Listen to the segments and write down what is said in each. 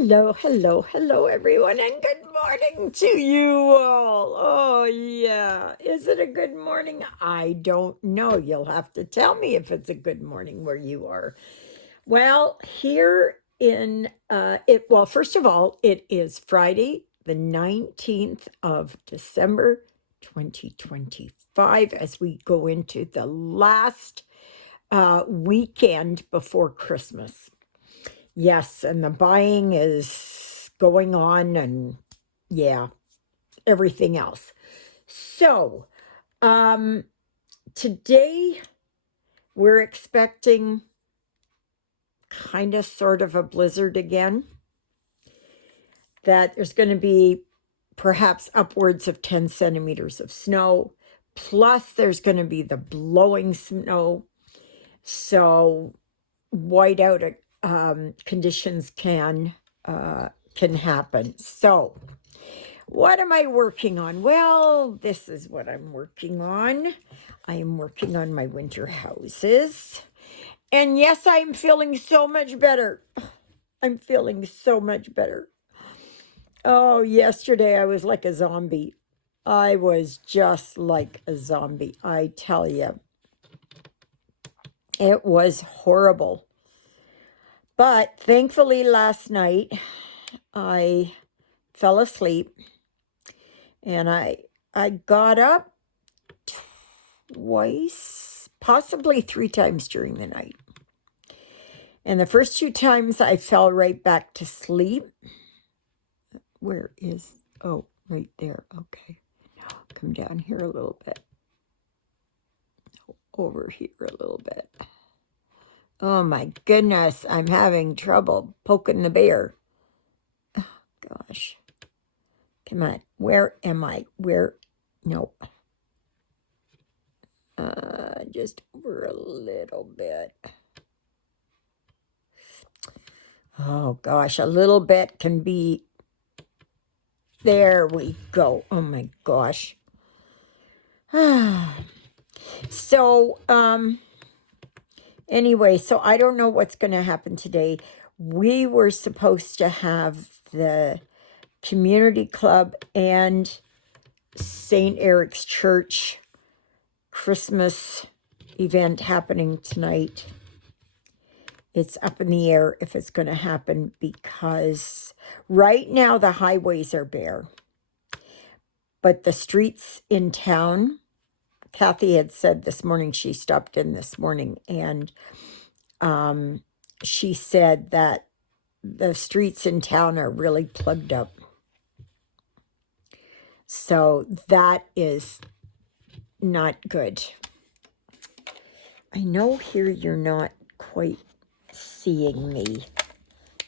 Hello, hello, hello, everyone, and good morning to you all. Oh, yeah. Is it a good morning? I don't know. You'll have to tell me if it's a good morning where you are. Well, here in well, first of all, it is Friday, the 19th of December, 2025, as we go into the last weekend before Christmas. Yes, and the buying is going on and yeah, everything else. So, today we're expecting kind of sort of a blizzard again. That there's going to be perhaps upwards of 10 centimeters of snow. Plus, there's going to be the blowing snow. So, whiteout conditions can happen. So, what am I working on? Well, this is what I'm working on. I am working on my winter houses. And yes, I'm feeling so much better. I'm feeling so much better. Oh, yesterday I was like a zombie. I was just like a zombie. I tell you, it was horrible. But thankfully, last night I fell asleep and I got up twice, possibly 3 times during the night. And the first 2 times I fell right back to sleep. Where is, oh, right there. Okay. Now come down here a little bit. Over here a little bit. Oh my goodness, I'm having trouble poking the bear. Oh, gosh. Come on. Where am I? Where? Nope. Just over a little bit. Oh gosh, a little bit can be. There we go. Oh my gosh. So, anyway, so I don't know what's going to happen today. We were supposed to have the community club and St. Eric's Church Christmas event happening tonight. It's up in the air if it's going to happen because right now the highways are bare. But the streets in town, Kathy had said this morning, she stopped in this morning, and she said that the streets in town are really plugged up. So that is not good. I know here you're not quite seeing me.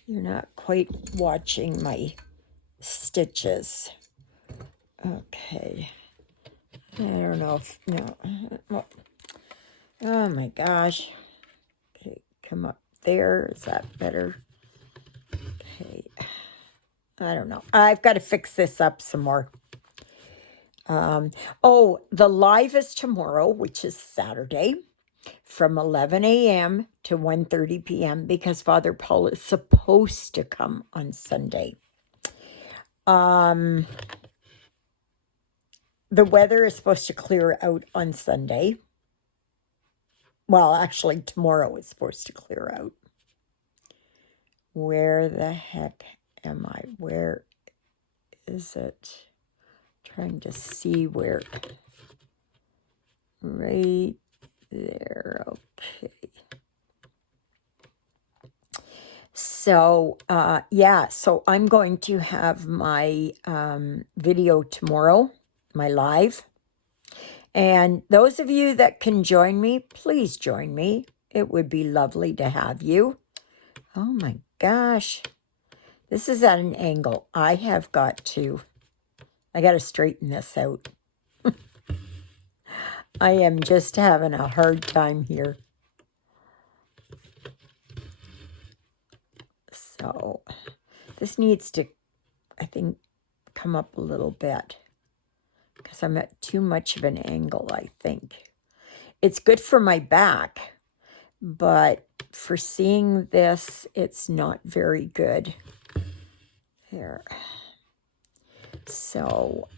You're not quite watching my stitches. Okay. I don't know if, no. Oh my gosh. Okay, come up there. Is that better? Okay. I don't know. I've got to fix this up some more. The live is tomorrow, which is Saturday, from 11 a.m. to 1:30 p.m. because Father Paul is supposed to come on Sunday. The weather is supposed to clear out on Sunday. Well, actually, tomorrow it's supposed to clear out. Where the heck am I? Where is it? Trying to see where. Right there. Okay. So, so I'm going to have my video tomorrow, my live. And those of you that can join me, please join me. It would be lovely to have you. Oh my gosh. This is at an angle. I got to straighten this out. I am just having a hard time here. So this needs to, I think, come up a little bit because I'm at too much of an angle, I think. It's good for my back, but for seeing this, it's not very good. There. So,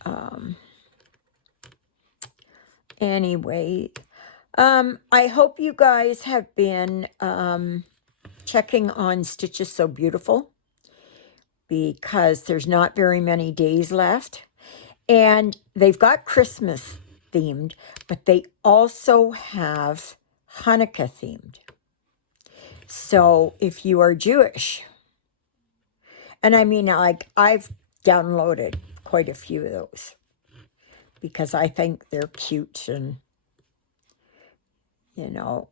anyway, I hope you guys have been checking on Stitches So Beautiful, because there's not very many days left. And they've got Christmas themed, but they also have Hanukkah themed. So if you are Jewish, and I mean, like, I've downloaded quite a few of those because I think they're cute. And, you know,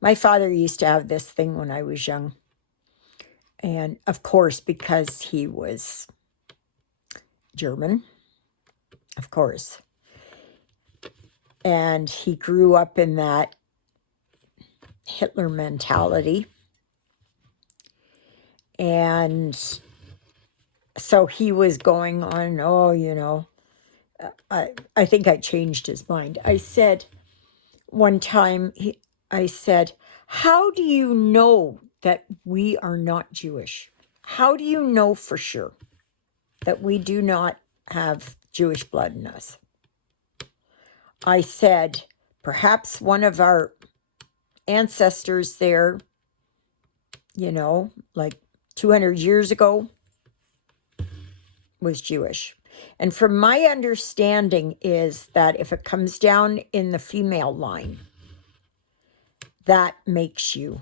my father used to have this thing when I was young. And of course, because he was German, of course. And he grew up in that Hitler mentality. And so he was going on, oh, you know, I think I changed his mind. I said one time, I said, how do you know that we are not Jewish? How do you know for sure that we do not have Jewish blood in us? I said, perhaps one of our ancestors there, you know, like 200 years ago, was Jewish. And from my understanding is that if it comes down in the female line, that makes you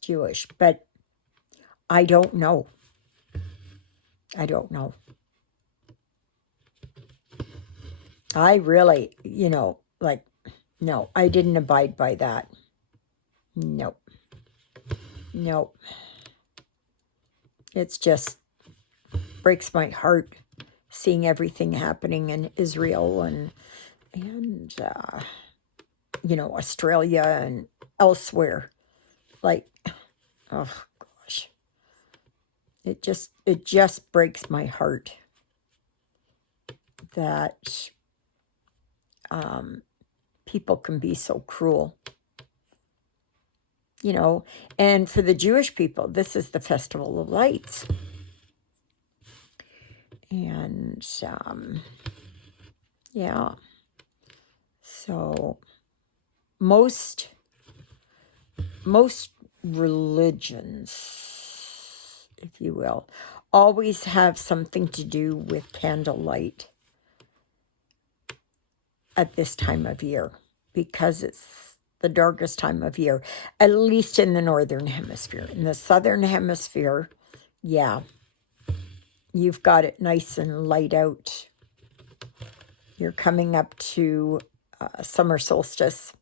Jewish. But I don't know. I don't know. I really, you know, like, no, I didn't abide by that. Nope. Nope. It's just breaks my heart seeing everything happening in Israel and you know, Australia and elsewhere. Like, oh gosh, it just breaks my heart that people can be so cruel, you know. And for the Jewish people, this is the Festival of Lights. And yeah, so most religions, if you will, always have something to do with candlelight at this time of year, because it's the darkest time of year, at least in the northern hemisphere. In the southern hemisphere, yeah, you've got it nice and light out. You're coming up to summer solstice.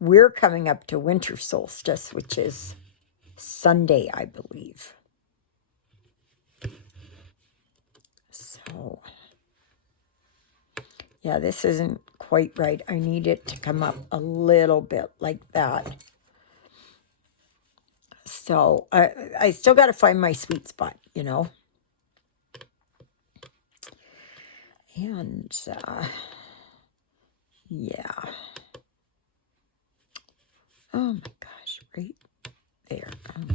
We're coming up to winter solstice, which is Sunday, I believe. So, yeah, this isn't quite right. I need it to come up a little bit like that. So, I still got to find my sweet spot, you know. And, yeah. Oh my gosh, right there. Okay.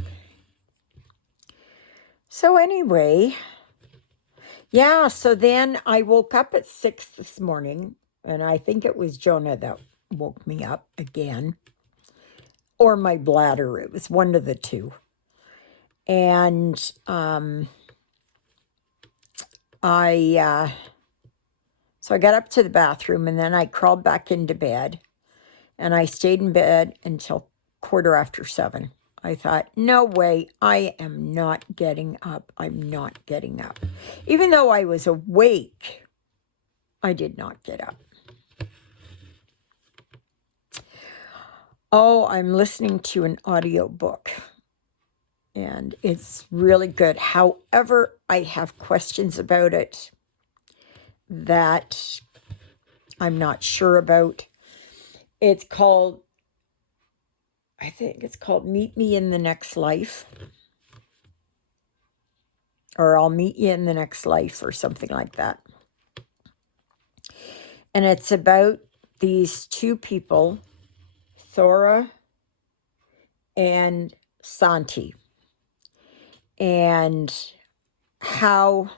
So anyway, yeah, so then I woke up at 6 this morning, and I think it was Jonah that woke me up again, or my bladder. It was one of the two. And so I got up to the bathroom, and then I crawled back into bed, and I stayed in bed until 7:15. I thought, no way, I am not getting up. I'm not getting up. Even though I was awake, I did not get up. Oh, I'm listening to an audiobook, and it's really good. However, I have questions about it that I'm not sure about. It's called, I think it's called Meet Me in the Next Life, or I'll Meet You in the Next Life, or something like that. And it's about these two people, Thora and Santi. And how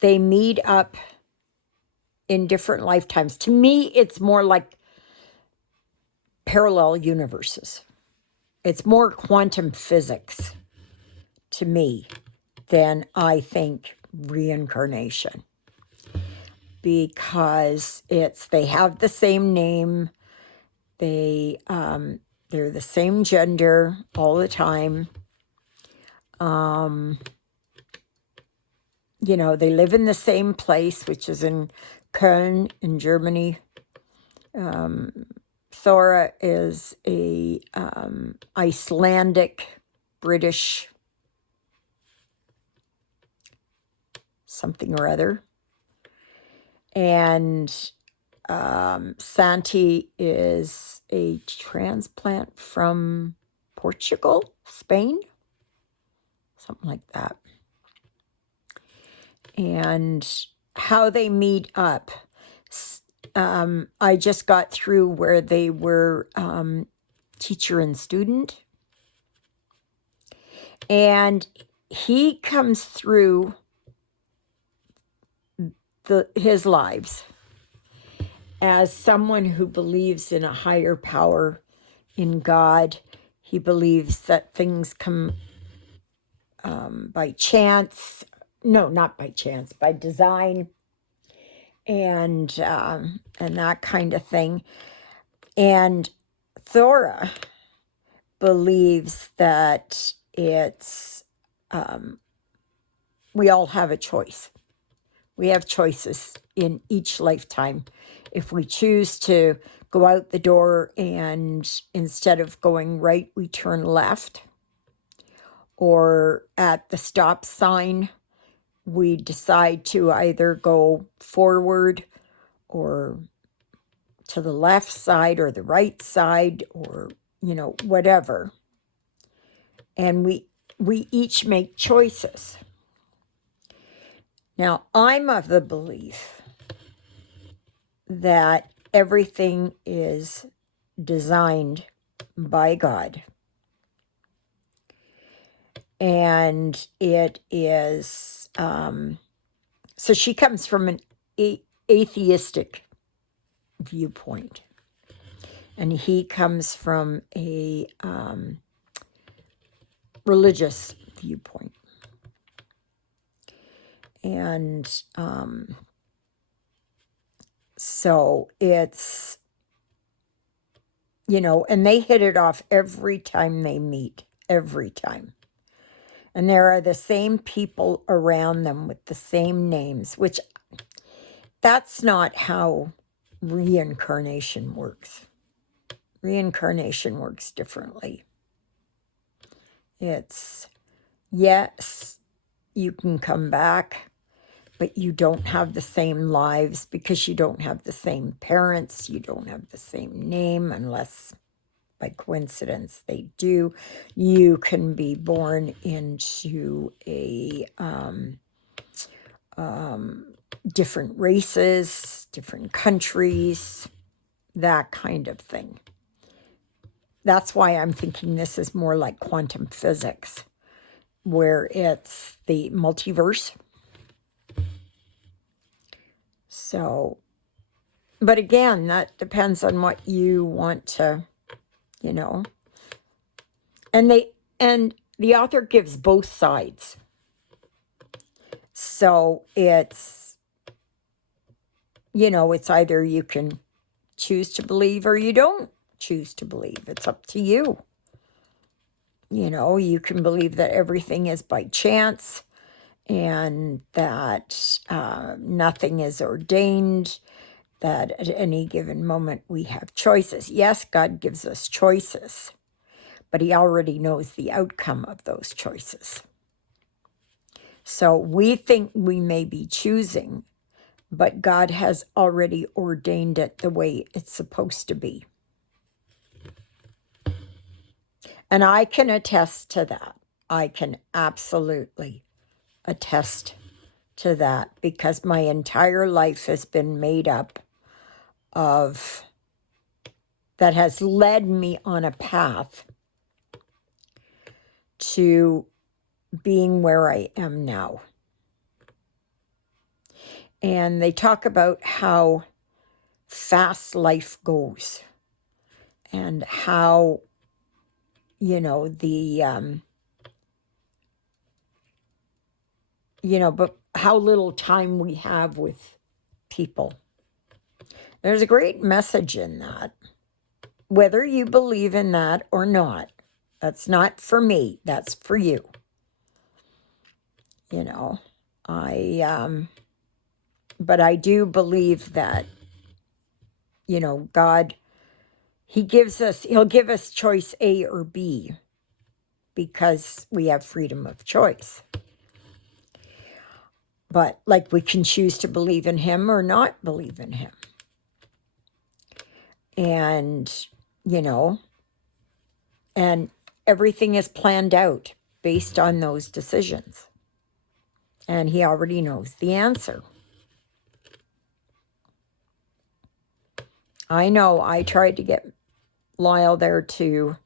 they meet up in different lifetimes. To me, it's more like parallel universes. It's more quantum physics to me than I think reincarnation, because they have the same name, they're the same gender all the time. They live in the same place, which is in Köln in Germany. Thora is a Icelandic British something or other, and Santi is a transplant from Portugal, Spain, something like that. And how they meet up, I just got through where they were teacher and student, and he comes through his lives as someone who believes in a higher power, in God. He believes that things come by chance. No, not by chance, by design, and that kind of thing. And Thora believes that it's we all have a choice. We have choices in each lifetime. If we choose to go out the door and instead of going right, we turn left, or at the stop sign, we decide to either go forward or to the left side or the right side, or, whatever. And we each make choices. Now, I'm of the belief that everything is designed by God. And it is, so she comes from an atheistic viewpoint. And he comes from a religious viewpoint. And so it's, and they hit it off every time they meet, every time. And there are the same people around them with the same names, which that's not how reincarnation works. Reincarnation works differently. It's, yes, you can come back, but you don't have the same lives because you don't have the same parents. You don't have the same name unless by coincidence they do. You can be born into a different races, different countries, that kind of thing. That's why I'm thinking this is more like quantum physics, where it's the multiverse. So, but again, that depends on what you want to, and the author gives both sides. So it's, it's either you can choose to believe or you don't choose to believe. It's up to you. You can believe that everything is by chance and that nothing is ordained, that at any given moment we have choices. Yes, God gives us choices, but he already knows the outcome of those choices. So we think we may be choosing, but God has already ordained it the way it's supposed to be. And I can attest to that. I can absolutely attest to that, because my entire life has been made up of, that has led me on a path to being where I am now. And they talk about how fast life goes and how, but how little time we have with people. There's a great message in that. Whether you believe in that or not, that's not for me, that's for you. But I do believe that, God, he'll give us choice A or B because we have freedom of choice. But like we can choose to believe in him or not believe in him. And, and everything is planned out based on those decisions. And he already knows the answer. I know I tried to get Lyle there to,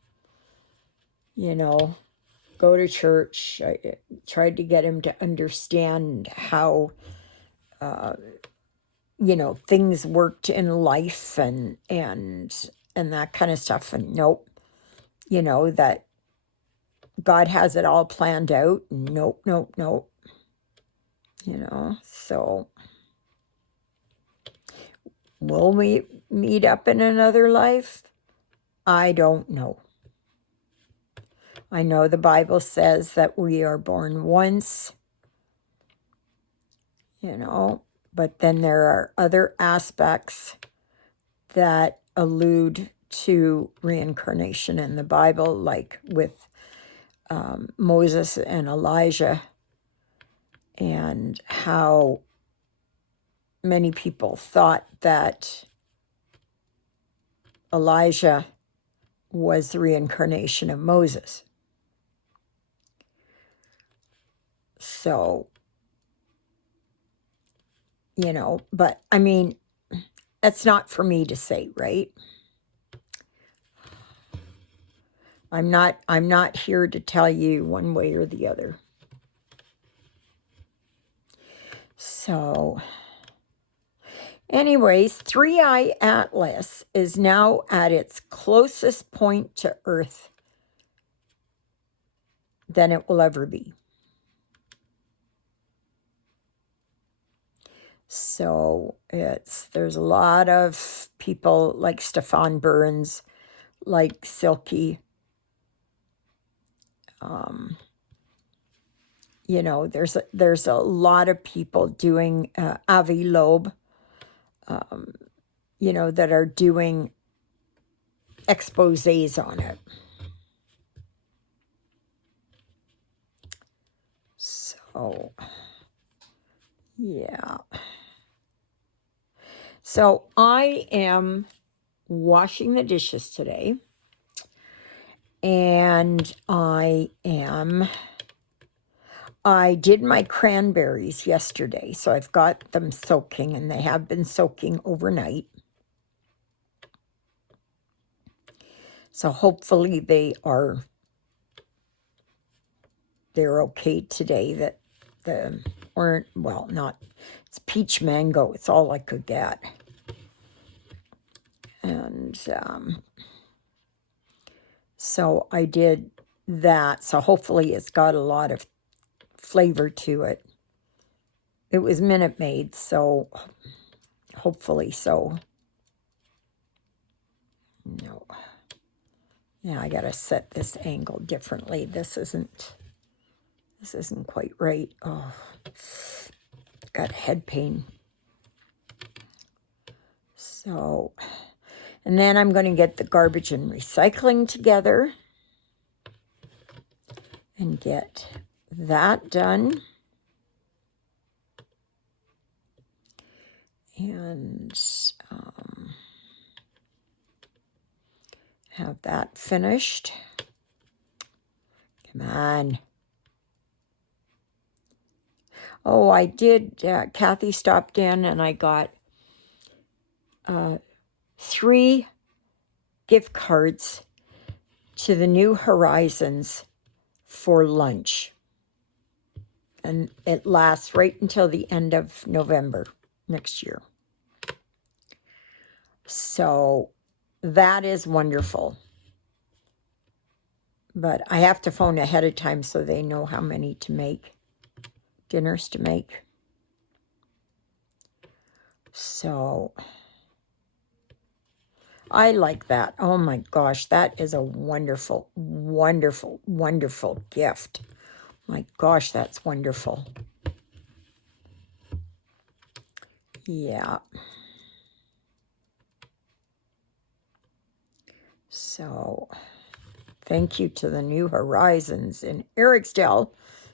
go to church. I tried to get him to understand how, things worked in life and that kind of stuff. And nope, that God has it all planned out. Nope, nope, nope. So will we meet up in another life? I don't know. I know the Bible says that we are born once, but then there are other aspects that allude to reincarnation in the Bible, like with Moses and Elijah, and how many people thought that Elijah was the reincarnation of Moses. So, but I mean, that's not for me to say, right? I'm not here to tell you one way or the other. So, anyways, 3i Atlas is now at its closest point to Earth than it will ever be. So there's a lot of people like Stefan Burns, like Silky. There's a lot of people doing Avi Loeb, that are doing exposés on it. So, yeah. So I am washing the dishes today, and I did my cranberries yesterday, so I've got them soaking, and they have been soaking overnight. So hopefully they're okay today. That it's peach mango. It's all I could get. And so I did that. So hopefully it's got a lot of flavor to it. It was Minute Maid, so hopefully so. No. Yeah, I gotta set this angle differently. This isn't quite right. Oh, got head pain. So, and then I'm going to get the garbage and recycling together and get that done. And have that finished. Come on. Oh, I did. Kathy stopped in and I got 3 gift cards to the New Horizons for lunch. And it lasts right until the end of November next year. So that is wonderful. But I have to phone ahead of time so they know how many to make, dinners to make. So I like that. Oh my gosh, that is a wonderful, wonderful, wonderful gift. My gosh, that's wonderful. Yeah. So thank you to the New Horizons in Ericsdale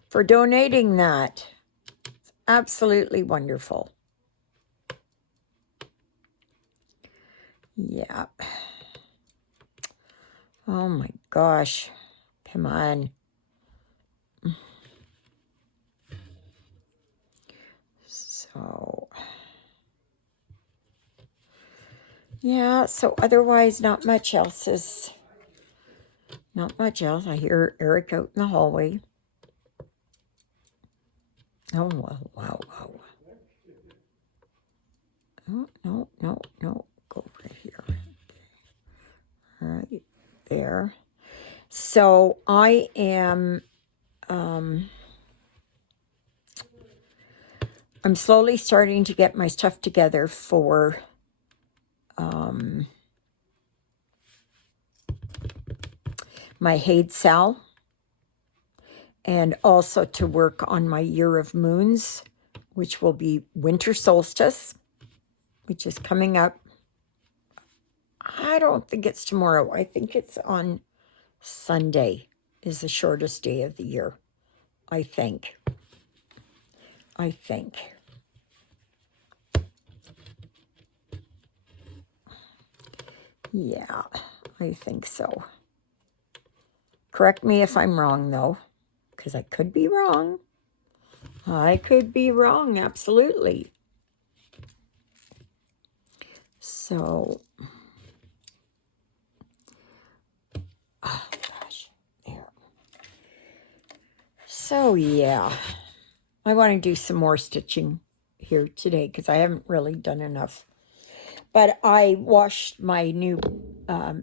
for donating that. It's absolutely wonderful. Yeah. Oh my gosh. Come on. So, yeah, so otherwise not much else is, not much else. I hear Eric out in the hallway. Oh, wow, wow, wow. Oh, no, no, no. Go right here. Right there. So I am, I'm slowly starting to get my stuff together for, my Haid Sal, and also to work on my Year of Moons, which will be winter solstice, which is coming up. I don't think it's tomorrow. I think it's on Sunday is the shortest day of the year. I think. Yeah, I think so. Correct me if I'm wrong, though, because I could be wrong. I could be wrong, absolutely. So, oh gosh, there. So, yeah, I want to do some more stitching here today because I haven't really done enough. But I washed my new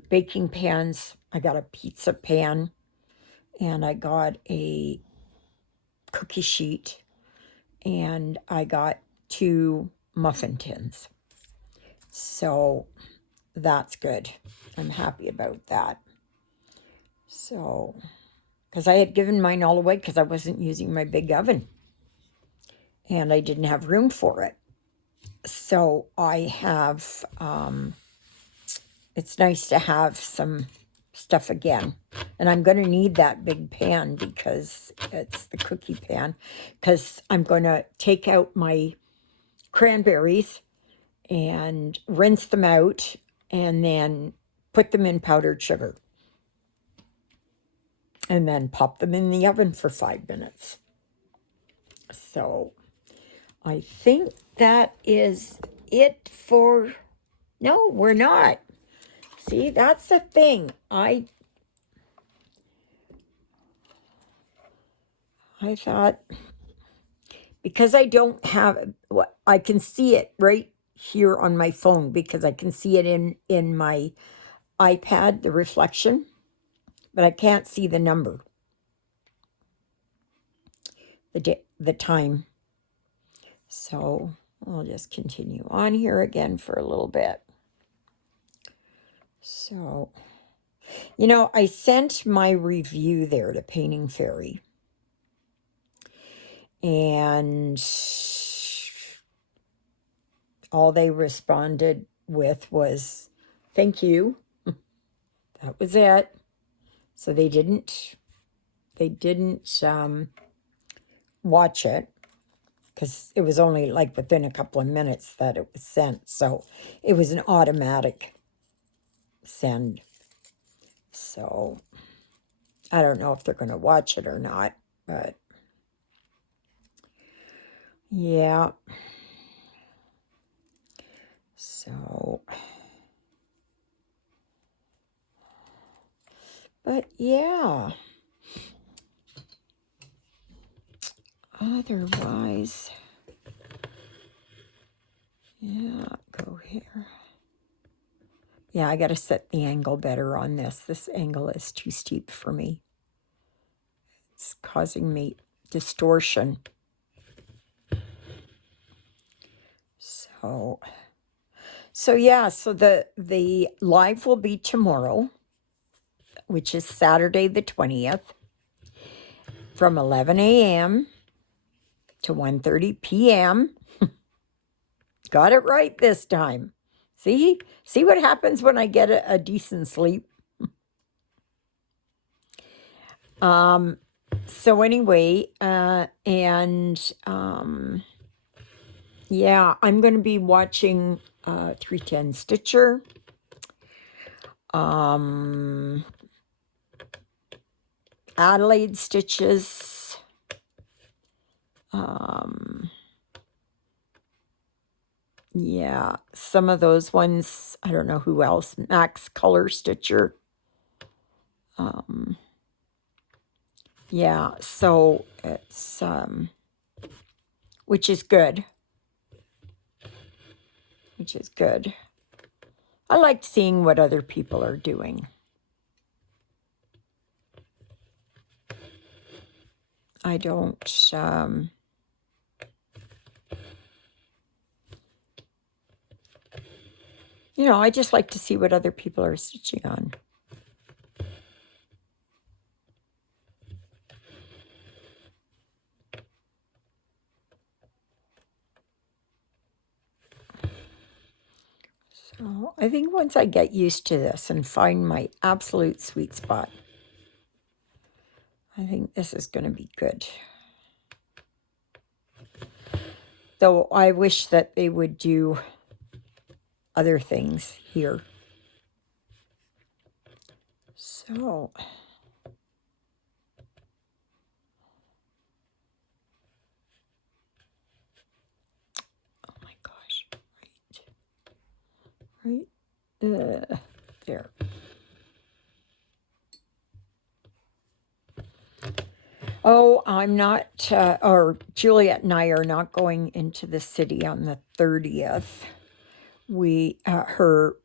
baking pans. I got a pizza pan and I got a cookie sheet and I got 2 muffin tins. So that's good. I'm happy about that. So, because I had given mine all away because I wasn't using my big oven and I didn't have room for it. So I have, it's nice to have some stuff again. And I'm going to need that big pan because it's the cookie pan, because I'm going to take out my cranberries and rinse them out and then put them in powdered sugar and then pop them in the oven for 5 minutes. So I think that is it for, no, we're not. See, that's the thing. I thought, because I don't have, I can see it right here on my phone because I can see it in my iPad, the reflection, but I can't see the number, the time. So I'll just continue on here again for a little bit. So, you know, I sent my review there to Painting Fairy. And all they responded with was, thank you. That was it. So they didn't watch it because it was only like within a couple of minutes that it was sent. So it was an automatic send. So I don't know if they're going to watch it or not, but yeah. So, but yeah. otherwise, yeah, go here. Yeah, I got to set the angle better on this. This angle is too steep for me. It's causing me distortion. So yeah, so the live will be tomorrow, which is Saturday the 20th, from 11 a.m. to 1:30 p.m. Got it right this time. See what happens when I get a decent sleep. So anyway, yeah, I'm going to be watching 310 Stitcher. Adelaide Stitches. Yeah, some of those ones, I don't know who else. Max Color Stitcher. Yeah, so it's, which is good. Which is good. I like seeing what other people are doing. I don't, I just like to see what other people are stitching on. So I think once I get used to this and find my absolute sweet spot, I think this is going to be good. Though I wish that they would do other things here. So, oh my gosh, right, there. Oh, I'm not, or Juliet and I are not going into the city on the 30th. Her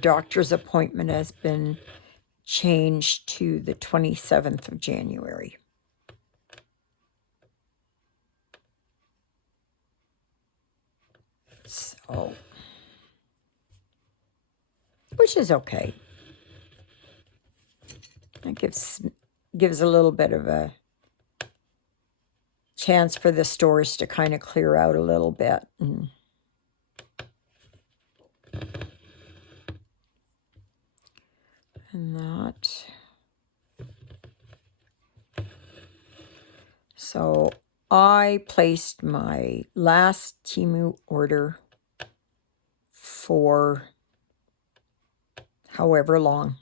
doctor's appointment has been changed to the 27th of January. So, which is okay. It gives a little bit of a chance for the stores to kind of clear out a little bit. And that. So I placed my last Temu order for however long.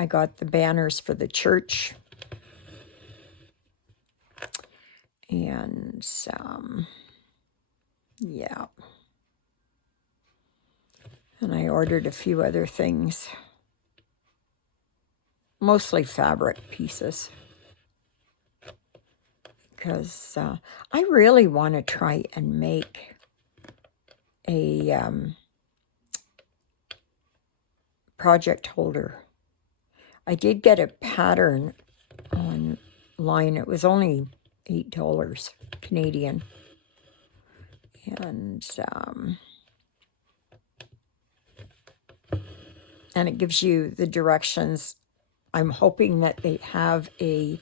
I got the banners for the church. And yeah. And I ordered a few other things. Mostly fabric pieces. Because I really want to try and make a project holder. I did get a pattern online. It was only $8 Canadian. And it gives you the directions. I'm hoping that they have a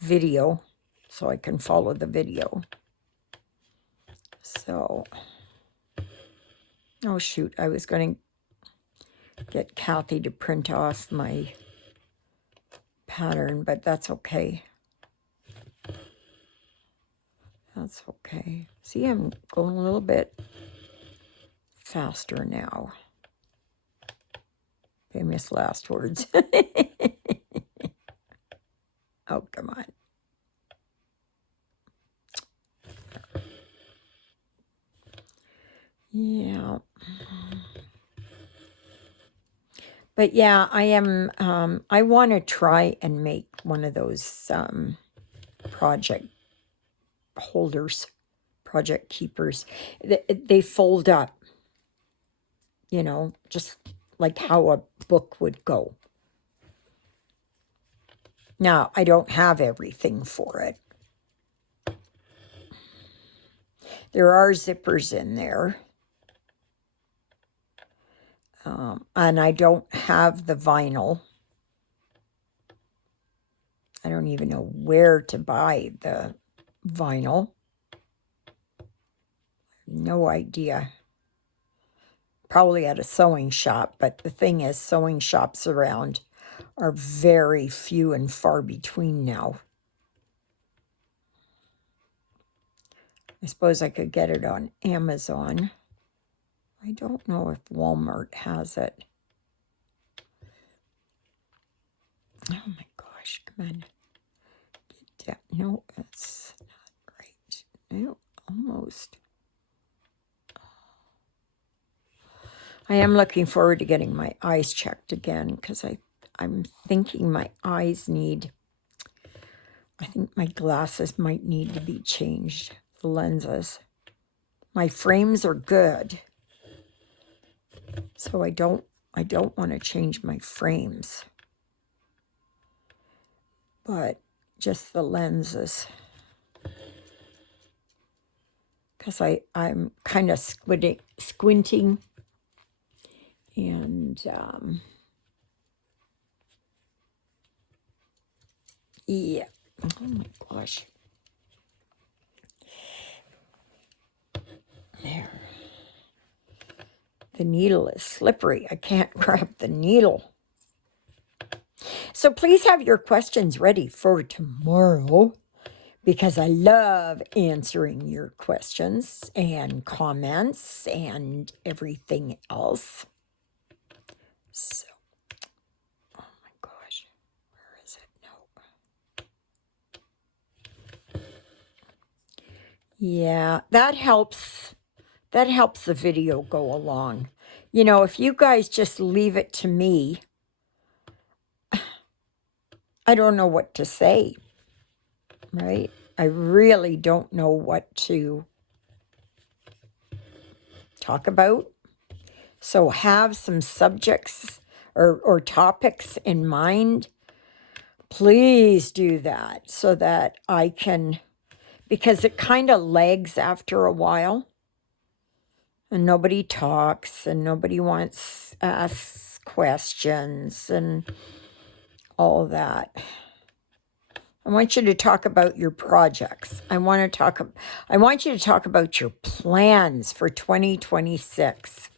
video so I can follow the video. So, oh shoot, I was going to get Kathy to print off my pattern, but that's okay. That's okay. See, I'm going a little bit faster now. Famous last words. Oh, come on. Yeah. But yeah, I am, I want to try and make one of those project holders, project keepers. They fold up, you know, just like how a book would go. Now, I don't have everything for it. There are zippers in there. And I don't have the vinyl. I don't even know where to buy the vinyl. No idea. Probably at a sewing shop, but the thing is, sewing shops around are very few and far between now. I suppose I could get it on Amazon. I don't know if Walmart has it. Oh my gosh, come on. Get down. No, that's not right. No, almost. I am looking forward to getting my eyes checked again because I'm thinking my eyes need, I think my glasses might need to be changed, the lenses. My frames are good, so I don't want to change my frames, but just the lenses, because I'm kind of squinting, and yeah. Oh my gosh. There. The needle is slippery. I can't grab the needle. So please have your questions ready for tomorrow, because I love answering your questions and comments and everything else. So, oh my gosh, where is it? No. Yeah, that helps. That helps the video go along. You know, if you guys just leave it to me, I don't know what to say, right? I really don't know what to talk about. So have some subjects or topics in mind. Please do that so that I can, because it kind of lags after a while. And nobody talks and nobody wants asks questions and all that. I want you to talk about your projects. I want you to talk about your plans for 2026.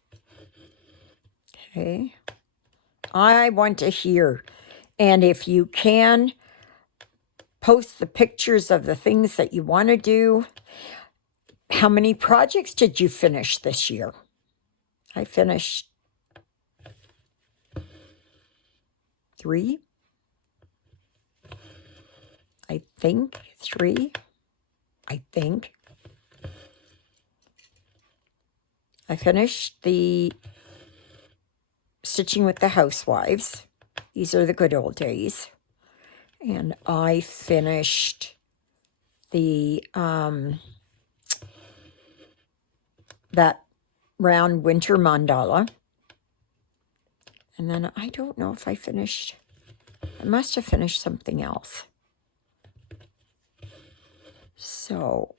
Okay? I want to hear. And if you can, post the pictures of the things that you want to do. How many projects did you finish this year? I finished 3. I think 3. I think. I finished the Stitching with the Housewives. These are the good old days. And I finished the that round winter mandala. And then I don't know if I finished, I must have finished something else. So,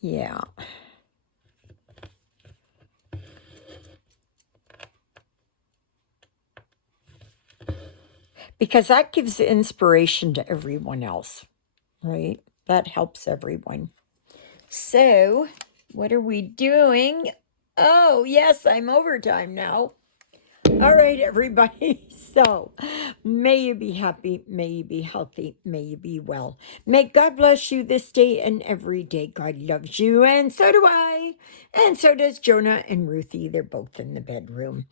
yeah. Because that gives inspiration to everyone else, right? That helps everyone. So, what are we doing? Oh, yes, I'm overtime now. All right, everybody. So, may you be happy, may you be healthy, may you be well. May God bless you this day and every day. God loves you, and so do I. And so does Jonah and Ruthie. They're both in the bedroom.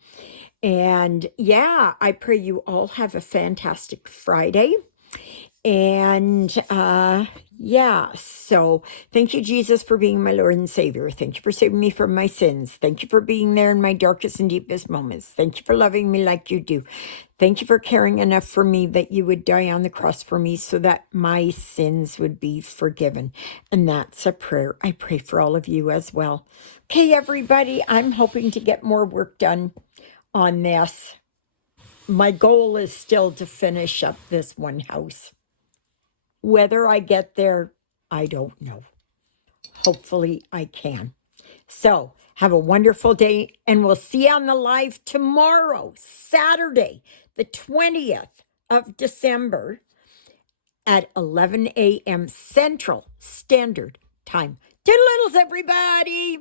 And yeah, I pray you all have a fantastic Friday. And yeah, so thank you, Jesus, for being my Lord and Savior. Thank you for saving me from my sins. Thank you for being there in my darkest and deepest moments. Thank you for loving me like you do. Thank you for caring enough for me that you would die on the cross for me so that my sins would be forgiven. And that's a prayer I pray for all of you as well. Okay, everybody, I'm hoping to get more work done on this. My goal is still to finish up this one house. Whether I get there, I don't know. Hopefully I can. So have a wonderful day, and we'll see you on the live tomorrow, Saturday, the 20th of December at 11 a.m. Central Standard Time. Toodle-oodles, everybody.